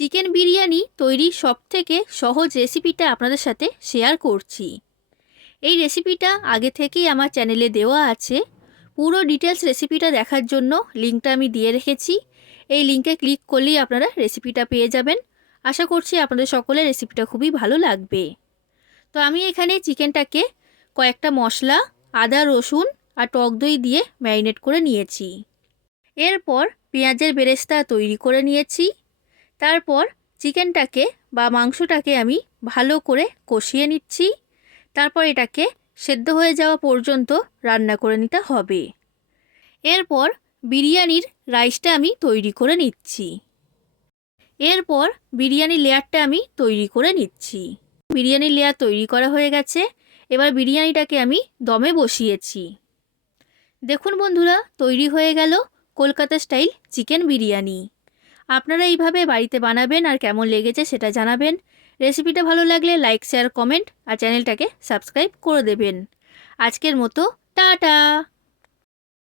Chicken biryani তৈরির সবথেকে সহজ রেসিপিটা আপনাদের সাথে শেয়ার করছি। এই রেসিপিটা আগে থেকেই আমার চ্যানেলে দেওয়া আছে। পুরো ডিটেলস রেসিপিটা দেখার জন্য লিঙ্কটা আমি দিয়ে রেখেছি। এই লিঙ্কে ক্লিক করলেই আপনারা রেসিপিটা পেয়ে যাবেন। আশা করছি আপনাদের সকলের রেসিপিটা খুবই ভালো লাগবে। তো আমি এখানে চিকেনটাকে কয়েকটা মশলা, আদা, রসুন আর টক দই দিয়ে ম্যারিনেট করে নিয়েছি। এরপর পেঁয়াজের বেরেস্তা তৈরি করে নিয়েছি। তারপর চিকেনটাকে বা মাংসটাকে আমি ভালো করে কষিয়ে নিচ্ছি। তারপর এটাকে সেদ্ধ হয়ে যাওয়া পর্যন্ত রান্না করে নিতে হবে। এরপর বিরিয়ানির রাইসটা আমি তৈরি করে নিচ্ছি। এরপর বিরিয়ানি লেয়ারটা আমি তৈরি করে নিচ্ছি। বিরিয়ানির লেয়ার তৈরি করা হয়ে গেছে। এবার বিরিয়ানিটাকে আমি দমে বসিয়েছি। দেখুন বন্ধুরা, তৈরি হয়ে গেল কলকাতা স্টাইল চিকেন বিরিয়ানি। আপনারা এইভাবে বাড়িতে বানাবেন আর কেমন লেগেছে সেটা জানাবেন। রেসিপিটা ভালো লাগলে লাইক, শেয়ার, কমেন্ট আর চ্যানেলটাকে সাবস্ক্রাইব করে দেবেন। আজকের মতো টাটা।